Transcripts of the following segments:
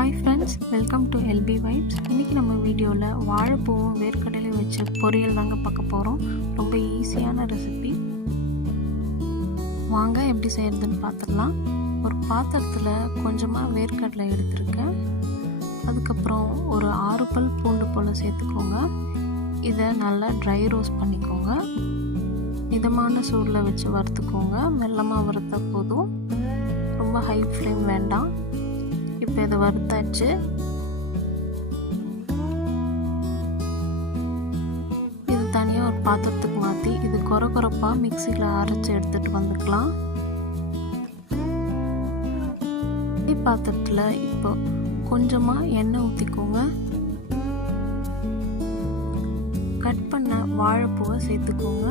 Hi friends, welcome to L P vibes. இன்றைக்கி நம்ம வீடியோவில் வாழைப்பூவும் வேர்க்கடலையும் வச்சு பொரியல் தாங்க பார்க்க போகிறோம். ரொம்ப ஈஸியான ரெசிபி. வாங்க எப்படி செய்கிறதுன்னு பார்த்துடலாம். ஒரு பாத்திரத்தில் கொஞ்சமாக வேர்க்கடலை எடுத்துருக்கேன். அதுக்கப்புறம் ஒரு 6 பல் பூண்டு போல் சேர்த்துக்கோங்க. இதை நல்லா ட்ரை ரோஸ்ட் பண்ணிக்கோங்க. மிதமான சூடில் வச்சு வறுத்துக்கோங்க. மெல்லமாக வறுத்தா போதும், ரொம்ப ஹை ஃப்ளேம் வேண்டாம். இப்போ இதை வறுத்தாச்சு. இது தனியாக ஒரு பாத்திரத்துக்கு மாற்றி இது கொரப்பாக மிக்சியில் அரைச்சி எடுத்துகிட்டு வந்துக்கலாம். பாத்திரத்தில் இப்போ கொஞ்சமாக எண்ணெய் ஊற்றிக்கோங்க. கட் பண்ண வாழைப்பூவை சேர்த்துக்கோங்க.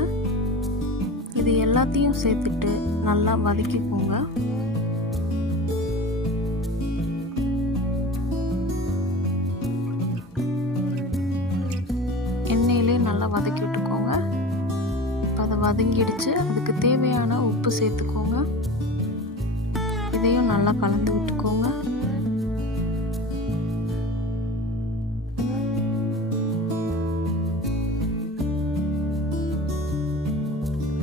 இது எல்லாத்தையும் சேர்த்துட்டு நல்லா வதக்கிக்கோங்க. எண்ணெயிலே நல்லா வதக்கி விட்டுக்கோங்க. இப்போ அதை வதங்கிடுச்சு. அதுக்கு தேவையான உப்பு சேர்த்துக்கோங்க. இதையும் நல்லா கலந்து விட்டுக்கோங்க.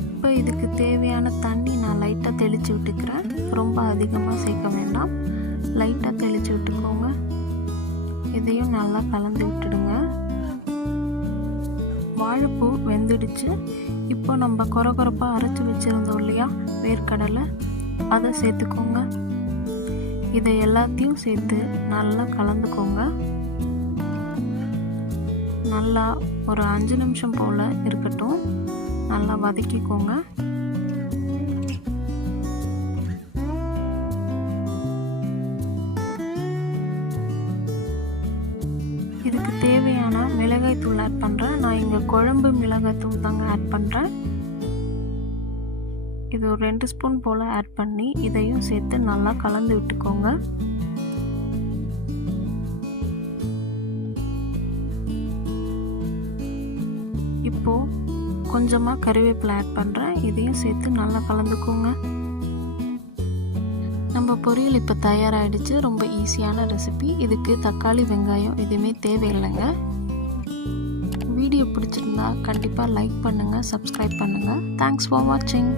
இப்போ இதுக்கு தேவையான தண்ணி நான் லைட்டாக தெளித்து விட்டுக்கிறேன். ரொம்ப அதிகமாக சேர்க்க வேண்டாம், லைட்டாக தெளித்து விட்டுக்கோங்க. இதையும் நல்லா கலந்து விட்டுடுங்க. வாழைப்பூ வெந்துடுச்சு. இப்போ நம்ம கொரப்பாக அரைச்சி வச்சுருந்தோம் இல்லையா வேர்க்கடலை, அதை சேர்த்துக்கோங்க. இதை எல்லாத்தையும் சேர்த்து நல்லா கலந்துக்கோங்க. நல்லா ஒரு 5 நிமிஷம் போல் இருக்கட்டும். நல்லா வதக்கிக்கோங்க. இதுக்கு தேவையான மிளகாய் தூள் ஆட் பண்ணுறேன். நான் இங்கே குழம்பு மிளகாய் தூள் தாங்க ஆட் பண்ணுறேன். இது ஒரு 2 ஸ்பூன் போல் ஆட் பண்ணி இதையும் சேர்த்து நல்லா கலந்து விட்டுக்கோங்க. இப்போது கொஞ்சமாக கறிவேப்பிலை ஆட் பண்ணுறேன். இதையும் சேர்த்து நல்லா கலந்துக்கோங்க. நம்ம பொரியல் இப்போ தயாராகிடுச்சு. ரொம்ப ஈஸியான ரெசிபி. இதுக்கு தக்காளி வெங்காயம் எதுவுமே தேவையில்லைங்க. வீடியோ பிடிச்சிருந்தா கண்டிப்பாக லைக் பண்ணுங்கள், சப்ஸ்கிரைப் பண்ணுங்கள். தேங்க்ஸ் ஃபார் வாட்சிங்.